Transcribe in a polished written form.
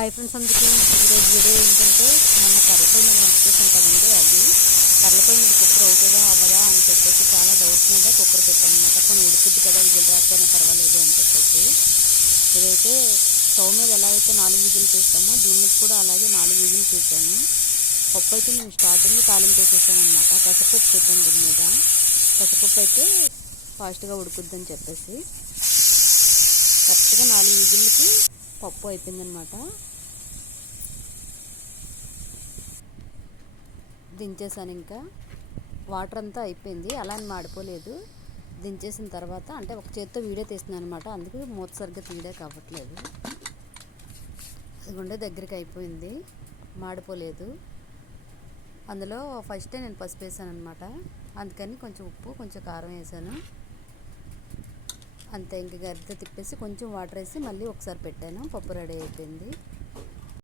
Hi friends, అందరికీ ఈరోజు video ఏంటంటే మొన్న కర్రపొయ్యి మీద వర్క్ చేసాం కదండి. అది కర్రపొయ్యి మీద కుక్కర్ అవుతుందా అవ్వదా అని చెప్పేసి చాలా డౌట్స్ మీద కుక్కర్ పెట్టాను అనమాట. కొన్ని ఉడుకుద్ది కదా, విజిల్ రాకపోయినా పర్వాలేదు అని చెప్పేసి. ఇదైతే స్టవ్ మీద ఎలా అయితే 4 విజిల్ చేస్తామో దీని మీద కూడా అలాగే 4 విజిల్ చేసాము. పప్పు అయితే నేను స్టార్టింగ్ తాలింపు వేసేసాను అనమాట. పెసరపప్పు పెట్టాను దీని మీద. పెసరపప్పు అయితే ఫాస్ట్గా ఉడుకుద్దని చెప్పేసి కరెక్ట్గా 4 విజిల్కి పప్పు అయిపోయిందనమాట. దించేసాను. ఇంకా వాటర్ అంతా అయిపోయింది, అలా అని మాడిపోలేదు. దించేసిన తర్వాత అంటే ఒక చేత్తో వీడియో తీస్తున్నాను అనమాట, అందుకు మూత సరిగ్గా తీయడే కావట్లేదు. అదిగుండే దగ్గరికి అయిపోయింది, మాడిపోలేదు. అందులో ఫస్టే నేను పసుపు వేసాను అనమాట, అందుకని కొంచెం ఉప్పు కొంచెం కారం వేసాను అంతే. ఇంక గరిటె తిప్పేసి కొంచెం వాటర్ వేసి మళ్ళీ ఒకసారి పెట్టాను. పప్పు రెడీ అయిపోయింది.